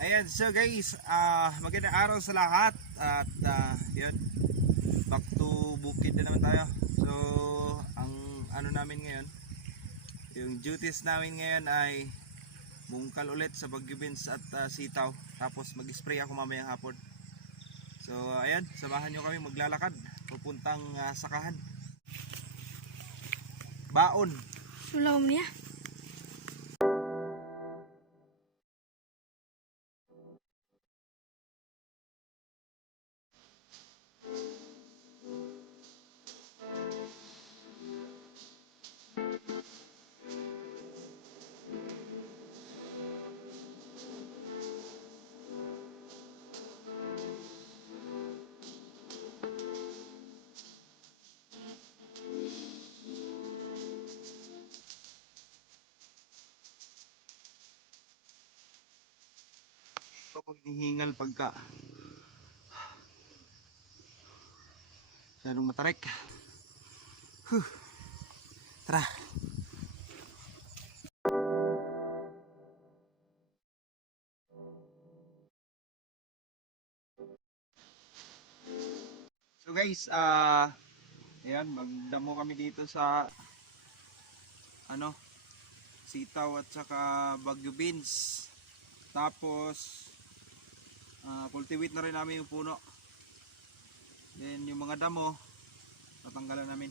Ayan, so guys, magandang araw sa lahat at yun, back to bukid na naman tayo. So, ang ano namin ngayon, yung duties namin ngayon ay bungkal ulit sa Baguio Beans at sitaw. Tapos mag-spray ako mamayang hapon. So, ayan, samahan nyo kami maglalakad papuntang sakahan. Baon. Wala ko niya. Kapag nihingal pagka masyadong matarik. Tara. So guys, ayan, magdamo kami dito sa ano, sitaw at saka Baguio Beans. Tapos cultivate na rin namin yung puno. Then yung mga damo tatanggalan namin.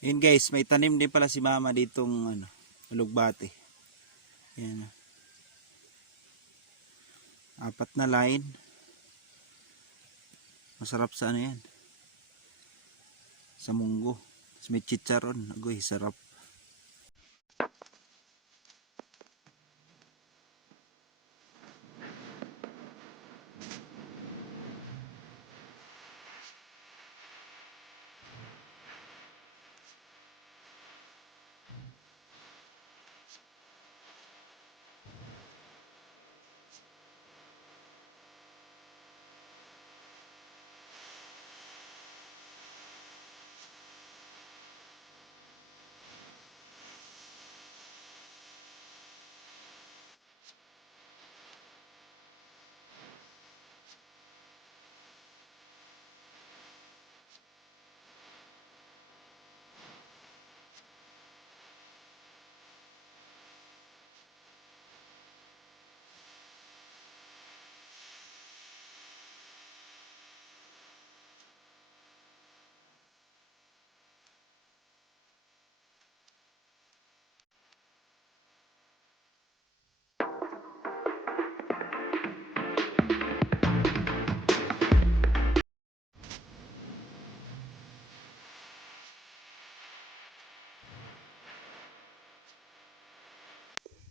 Yun guys, may tanim din pala si mama ditong ano, alugbate. Yan. Apat na line. Masarap sa ano yan. Sa munggo. Tapos may chicharon. Agoy, sarap.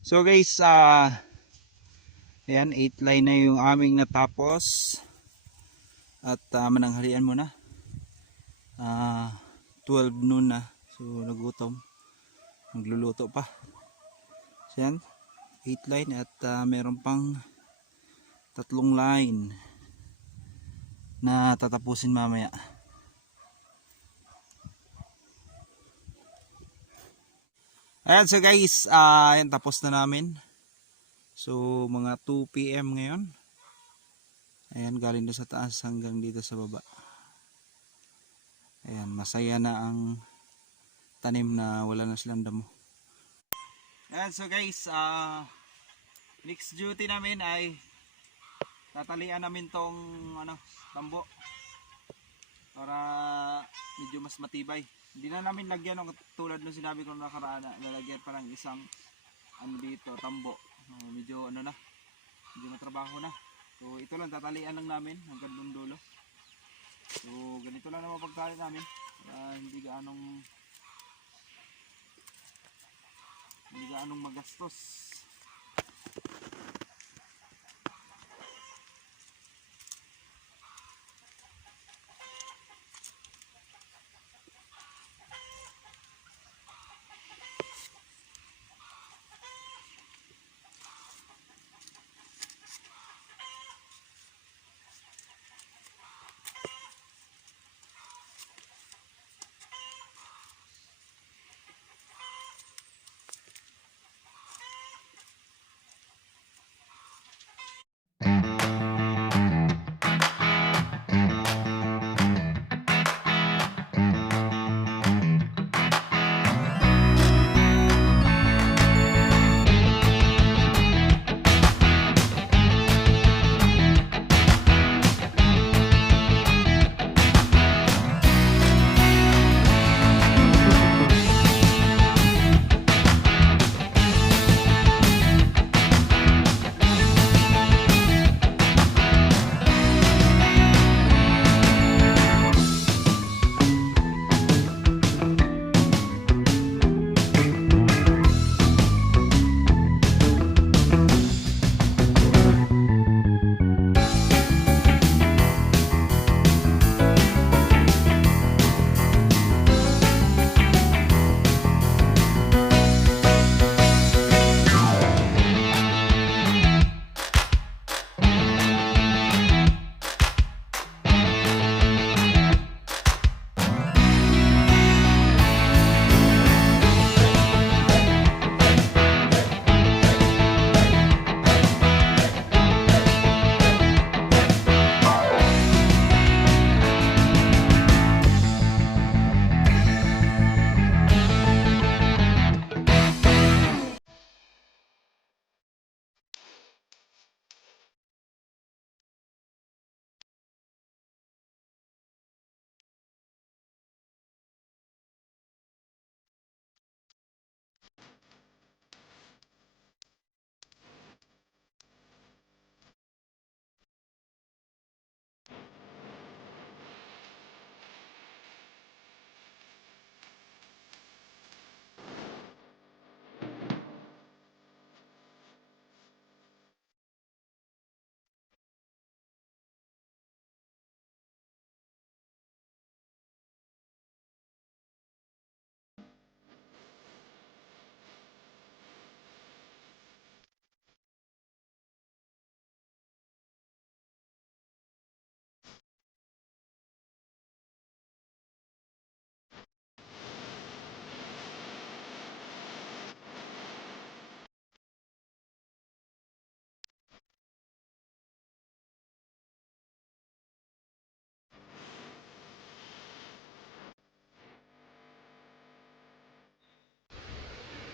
So guys, ayan, 8 line na yung aming natapos. At mananghalian muna. 12 noon na. So nagutom. Magluluto pa. So yan, 8 line at meron pang 3 line na tatapusin mamaya. Ayan, so guys, ayan, tapos na namin. So mga 2 PM ngayon. Ayan, galing na sa taas hanggang dito sa baba. Ayan, masaya na ang tanim na wala na silang damo. Ayan, so guys, next duty namin ay tatalian namin tong ano, tambo para medyo mas matibay. Hindi na namin lagyan ng tulad nung sinabi ko nakaraan na lalagyan pa ng isang ano dito, tambo. Medyo ano na, medyo matrabaho na. So ito lang, tatalian lang namin hanggang doon dulo. So ganito lang naman pagtali namin. Hindi gaanong magastos.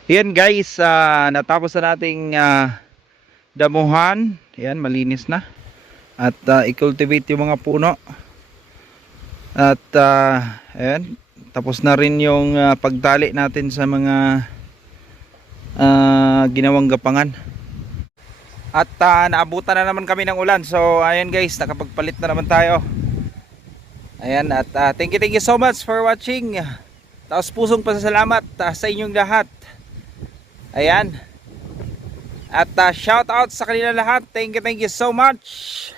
Yan guys, natapos na nating damuhan. Yan, malinis na. At i-cultivate yung mga puno. At ayan, tapos na rin yung pagtali natin sa mga ginawang gapangan. At naabutan na naman kami ng ulan. So ayan guys, nakapagpalit na naman tayo. Ayan, at thank you so much for watching. Taos pusong pasasalamat sa inyong lahat. Ayan. At shout out sa kanila lahat. Thank you so much.